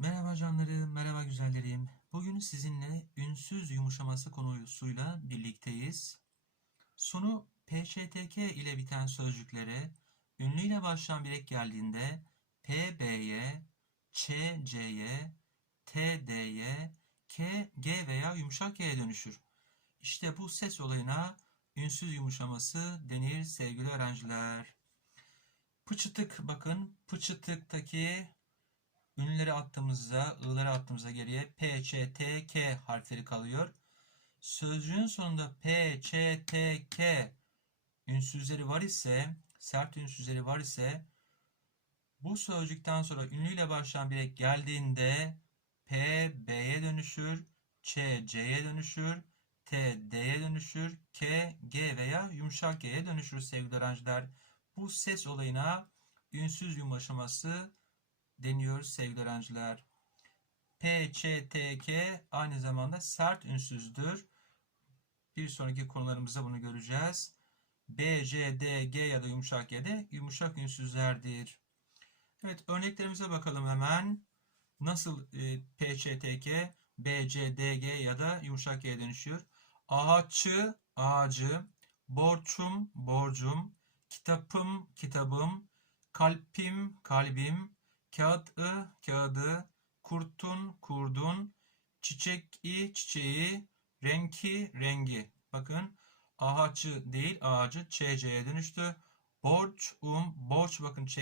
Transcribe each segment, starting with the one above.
Merhaba canlarım, merhaba güzellerim. Bugün sizinle ünsüz yumuşaması konusuyla birlikteyiz. Sonu PÇTK ile biten sözcüklere ünlüyle başlayan bir ek geldiğinde PB'ye, ÇC'ye, TD'ye, K, G veya yumuşak G'ye dönüşür. İşte bu ses olayına ünsüz yumuşaması denir sevgili öğrenciler. Pıçıtık bakın pıçıtıktaki ünlüleri attığımızda, ı'ları attığımızda geriye P, Ç, T, K harfleri kalıyor. Sözcüğün sonunda P, Ç, T, K ünsüzleri var ise, sert ünsüzleri var ise bu sözcükten sonra ünlüyle başlayan bir ek geldiğinde P, B'ye dönüşür, Ç, C'ye dönüşür, T, D'ye dönüşür, K, G veya yumuşak G'ye dönüşür sevgili öğrenciler. Bu ses olayına ünsüz yumuşaması deniyor sevgili öğrenciler. P, Ç, T, K aynı zamanda sert ünsüzdür. Bir sonraki konularımızda bunu göreceğiz. B, J, D, G ya da yumuşak de yumuşak ünsüzlerdir. Evet örneklerimize bakalım hemen. Nasıl e, P, Ç, T, K, B, C, D, G ya da yumuşak G'ye dönüşüyor. Ağaççı, ağacı, borçum, borcum, kitapım, kitabım, kalpim, kalbim, kağıt-ı, kağıdı, kurtun, kurdun, çiçek-i, çiçeği, renki, rengi. Bakın ağaççı değil ağacı ÇC'ye dönüştü. Borç, um, borç bakın Ç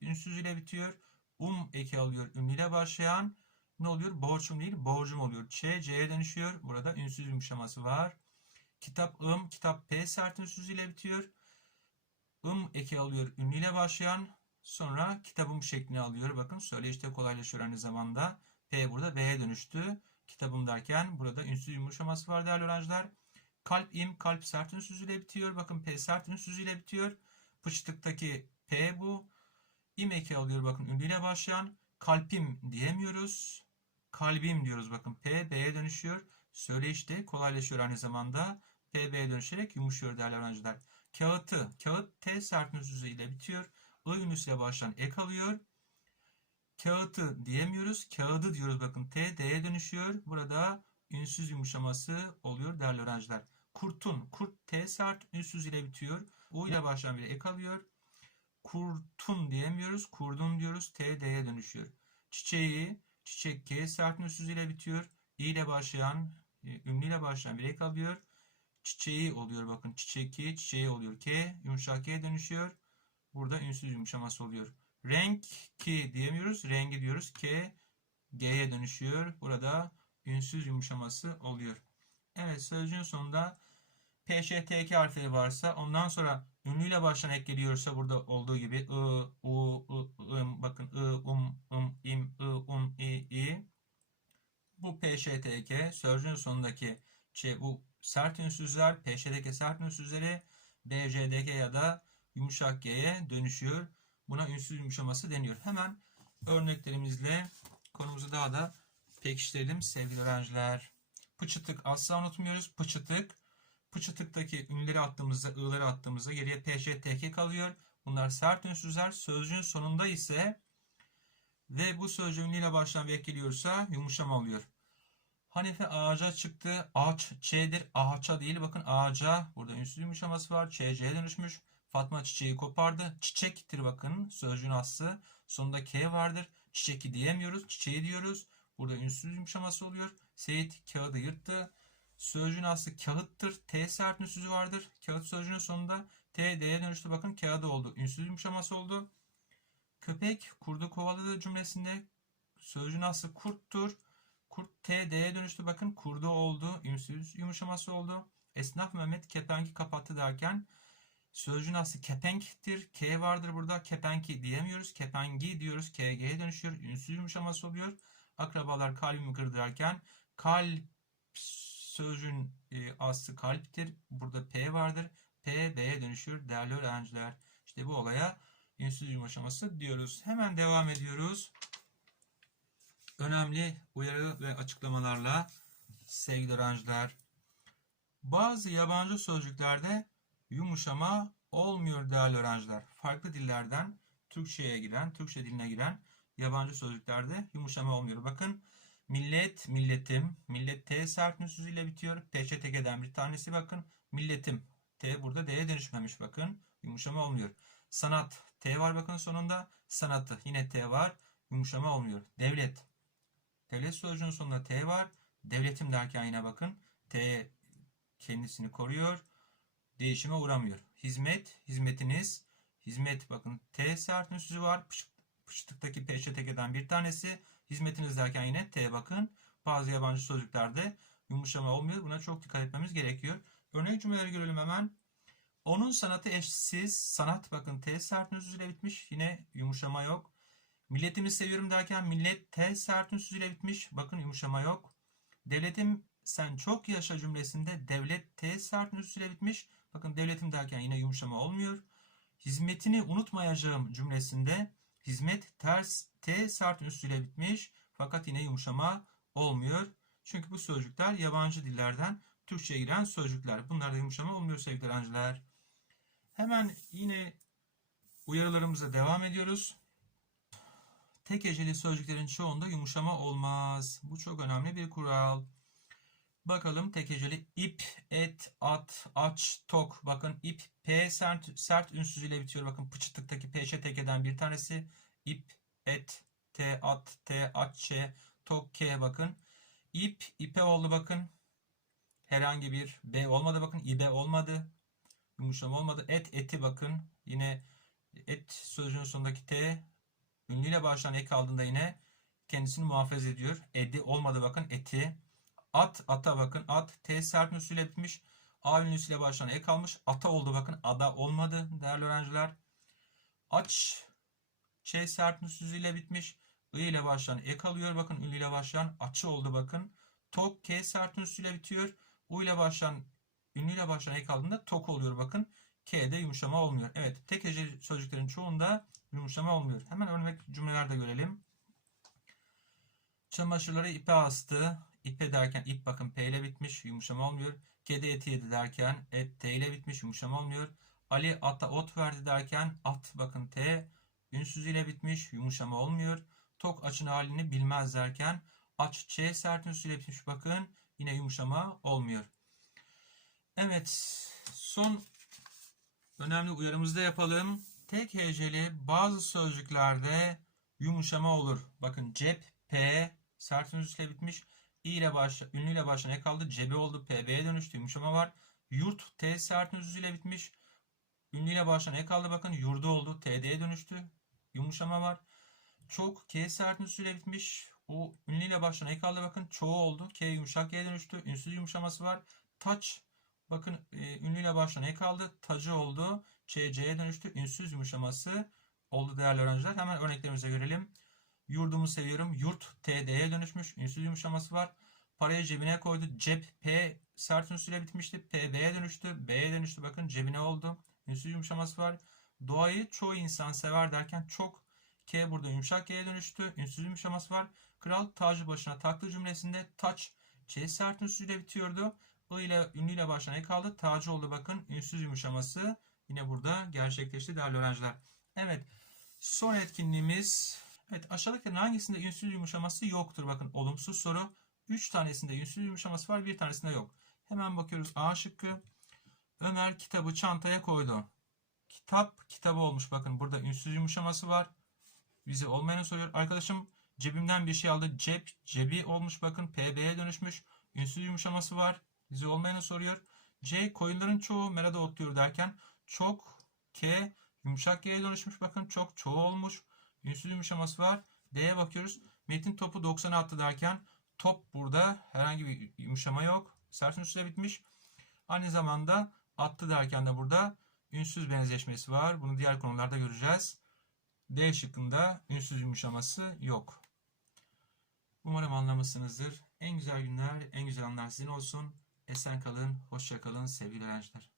ünsüz ile bitiyor. Um eki alıyor ünlüyle başlayan. Ne oluyor? Borçum değil borcum oluyor. Ç, C'ye dönüşüyor. Burada ünsüz yumuşaması var. Kitap, ım, kitap P sert ünsüz ile bitiyor. ım eki alıyor ünlüyle başlayan. Sonra kitabım şeklini alıyor. Bakın söyleyişte kolaylaşıyor aynı zamanda. P burada B'ye dönüştü. Kitabım derken burada ünsüz yumuşaması var değerli öğrenciler. Kalp im kalp sert ünsüz ile bitiyor. Bakın P sert ünsüz ile bitiyor. Pıçtıktaki P bu. İm eki alıyor bakın ünlüyle başlayan. Kalpim diyemiyoruz. Kalbim diyoruz bakın P B'ye dönüşüyor. Söyleyişte kolaylaşıyor aynı zamanda. P B'ye dönüşerek yumuşuyor değerli öğrenciler. Kağıtı. Kağıt T sert ünsüz ile bitiyor. I ünlüsüyle başlayan ek alıyor. Kağıtı diyemiyoruz. Kağıdı diyoruz bakın. T, D'ye dönüşüyor. Burada ünsüz yumuşaması oluyor değerli öğrenciler. Kurtun. Kurt T sert ünsüz ile bitiyor. U ile başlayan bir ek alıyor. Kurtun diyemiyoruz. Kurdun diyoruz. T, D'ye dönüşüyor. Çiçeği. Çiçek K sert ünsüz ile bitiyor. İ ile başlayan, ünlü ile başlayan bir ek alıyor. Çiçeği oluyor bakın. Çiçeki, çiçeği oluyor. K yumuşak K'ye dönüşüyor. Burada ünsüz yumuşaması oluyor. Renk ki diyemiyoruz. Rengi diyoruz. K G'ye dönüşüyor. Burada ünsüz yumuşaması oluyor. Evet sözcüğün sonunda P, Ş, T, K harfleri varsa ondan sonra ünlüyle başlayan ek geliyorsa burada olduğu gibi I, U, I, ım, bakın I, um, ım, im, I, um, i, i. Bu P, Ş, T, K sözcüğün sonundaki Ç, bu sert ünsüzler, P, Ş, T, K sert ünsüzleri B, J, D, K ya da yumuşak G'ye dönüşüyor. Buna ünsüz yumuşaması deniyor. Hemen örneklerimizle konumuzu daha da pekiştirelim sevgili öğrenciler. Pıçıtık asla unutmuyoruz. Pıçıtık. Pıçıtıktaki ünleri attığımızda, ı'ları attığımızda geriye P, Ş, T, K kalıyor. Bunlar sert ünsüzler. Sözcüğün sonunda ise ve bu sözcüğün ünlüyle başlayan ve ekliyorsa yumuşama oluyor. Hanife ağaca çıktı. Ağaç Ç'dir. Ağaça değil. Bakın ağaca. Burada ünsüz yumuşaması var. Ç, C'ye dönüşmüş. Fatma çiçeği kopardı. Çiçektir bakın sözcüğün aslı. Sonunda K vardır. Çiçeki diyemiyoruz. Çiçeği diyoruz. Burada ünsüz yumuşaması oluyor. Seyit kağıdı yırttı. Sözcüğün aslı kağıttır. T sert ünsüzü vardır. Kağıt sözcüğünün sonunda T, D'ye dönüştü. Bakın kağıdı oldu. Ünsüz yumuşaması oldu. Köpek kurdu kovaladı cümlesinde sözcüğün aslı kurttur. Kurt T, D'ye dönüştü. Bakın kurdu oldu. Ünsüz yumuşaması oldu. Esnaf Mehmet kepengi kapattı derken Sözcüğün aslı kepenktir. K vardır burada. Kepenki diyemiyoruz. Kepengi diyoruz. KG'ye dönüşüyor. Ünsüz yumuşaması oluyor. Akrabalar kalbimi kırdı derken kalp sözcüğün e, aslı kalptir. Burada P vardır. P B'ye dönüşüyor. Değerli öğrenciler. İşte bu olaya ünsüz yumuşaması diyoruz. Hemen devam ediyoruz. Önemli uyarı ve açıklamalarla sevgili öğrenciler. Bazı yabancı sözcüklerde yumuşama olmuyor değerli öğrenciler. Farklı dillerden Türkçe'ye giren, Türkçe diline giren yabancı sözcüklerde yumuşama olmuyor. Bakın millet, milletim. Millet T sert ünsüzüyle bitiyor. PÇTK'den bir tanesi bakın. Milletim. T burada D'ye dönüşmemiş bakın. Yumuşama olmuyor. Sanat. T var bakın sonunda. Sanatı. Yine T var. Yumuşama olmuyor. Devlet. Devlet sözcüğünün sonunda T var. Devletim derken yine bakın. T kendisini koruyor. Değişime uğramıyor. Hizmet. Hizmetiniz. Hizmet bakın T sert ünsüzü var. Pıştıktaki PÇTK'den bir tanesi. Hizmetiniz derken yine T bakın. Bazı yabancı sözcüklerde yumuşama olmuyor. Buna çok dikkat etmemiz gerekiyor. Örnek cümleleri görelim hemen. Onun sanatı eşsiz. Sanat bakın T sert ünsüzüyle bitmiş. Yine yumuşama yok. Milletimi seviyorum derken millet T sert ünsüzüyle bitmiş. Bakın yumuşama yok. Devletim sen çok yaşa cümlesinde devlet T sert ünsüzüyle bitmiş. Bakın devletim derken yine yumuşama olmuyor. Hizmetini unutmayacağım cümlesinde hizmet ters T sert ünsüyle bitmiş. Fakat yine yumuşama olmuyor. Çünkü bu sözcükler yabancı dillerden Türkçe'ye giren sözcükler. Bunlarda yumuşama olmuyor sevgili öğrenciler. Hemen yine uyarılarımıza devam ediyoruz. Tek heceli sözcüklerin çoğunda yumuşama olmaz. Bu çok önemli bir kural. Bakalım tek heceli ip, et, at, aç, tok. Bakın ip P sert, sert ünsüz ile bitiyor. Bakın pıçıtlıktaki P, Ş, tekeden bir tanesi. ip, et, T, at, T, aç, Ç, tok, K bakın. İp, ipe oldu bakın. Herhangi bir B olmadı bakın. İbe olmadı. Yumuşama olmadı. Et, eti bakın. Yine et sözcüğün sonundaki T ünlüyle başlayan ek aldığında yine kendisini muhafaza ediyor. Edi olmadı bakın. Eti. At, ata bakın. At, T sert nüsüyle bitmiş. A ünlüsüyle başlayan ek almış. Ata oldu bakın. Ada olmadı değerli öğrenciler. Aç, Ç sert nüsüyle bitmiş. I ile başlayan ek alıyor. Bakın ünlüyle başlayan açı oldu bakın. Tok, K sert nüsüyle bitiyor. U ile başlayan ünlüyle başlayan ek aldığında tok oluyor bakın. K'de yumuşama olmuyor. Evet tek heceli sözcüklerin çoğunda yumuşama olmuyor. Hemen örnek cümlelerde görelim. Çamaşırları ipe astı. İpe derken ip bakın P ile bitmiş yumuşama olmuyor. Kedi eti yedi derken et T ile bitmiş yumuşama olmuyor. Ali ata ot verdi derken at bakın T ünsüz ile bitmiş yumuşama olmuyor. Tok açın halini bilmez derken aç Ç sert ünsüz ile bitmiş bakın yine yumuşama olmuyor. Evet son önemli uyarımızı da yapalım. Tek heceli bazı sözcüklerde yumuşama olur. Bakın cep P sert ünsüzle bitmiş. İ ile başla, ünlü ile başlayan ne kaldı? Cebi oldu. PB'ye dönüştü. Yumuşama var. Yurt T sert ünsüzle bitmiş. Ünlü ile başlayan ne kaldı? Bakın yurdu oldu. TD'ye dönüştü. Yumuşama var. Çok K sert ünsüzle bitmiş. O ünlü ile başlayan ne kaldı? Bakın çoğu oldu. K yumuşak Y'ye dönüştü. Ünsüz yumuşaması var. Taç Bakın e, ünlüyle başlayan ne kaldı? Tacı oldu. ÇC'ye dönüştü. Ünsüz yumuşaması oldu değerli öğrenciler. Hemen örneklerimize görelim. Yurdumu seviyorum. Yurt TD'ye dönüşmüş. Ünsüz yumuşaması var. Parayı cebine koydu. Cep P sert ünsüyle bitmişti. PB'ye dönüştü. B'ye dönüştü. Bakın cebine oldu. Ünsüz yumuşaması var. Doğayı çoğu insan sever derken çok K burada yumuşak G'ye dönüştü. Ünsüz yumuşaması var. Kral tacı başına taktı cümlesinde taç Ç sert ünsüzle bitiyordu. I ile ünlüyle başlayan ek aldı. Tacı oldu bakın. Ünsüz yumuşaması yine burada gerçekleşti değerli öğrenciler. Evet. Son etkinliğimiz. Evet aşağıdakilerin hangisinde ünsüz yumuşaması yoktur? Bakın olumsuz soru. 3 tanesinde ünsüz yumuşaması var. Bir tanesinde yok. Hemen bakıyoruz A şıkkı. Ömer kitabı çantaya koydu. Kitap kitabı olmuş. Bakın burada ünsüz yumuşaması var. Bize olmayanı soruyor. Arkadaşım cebimden bir şey aldı. Cep cebi olmuş. Bakın PB'ye dönüşmüş. Ünsüz yumuşaması var. Bize olmayanı soruyor. C koyunların çoğu merada otluyor derken çok K yumuşak G'ye dönüşmüş. Bakın çok çoğu olmuş. Ünsüz yumuşaması var. D'ye bakıyoruz. Metin topu 90'a attı derken top burada herhangi bir yumuşama yok. Sert ünsüzle bitmiş. Aynı zamanda attı derken de burada ünsüz benzeşmesi var. Bunu diğer konularda göreceğiz. D şıkkında ünsüz yumuşaması yok. Umarım anlamışsınızdır. En güzel günler, en güzel anlar sizin olsun. Esen kalın, hoşça kalın sevgili öğrenciler.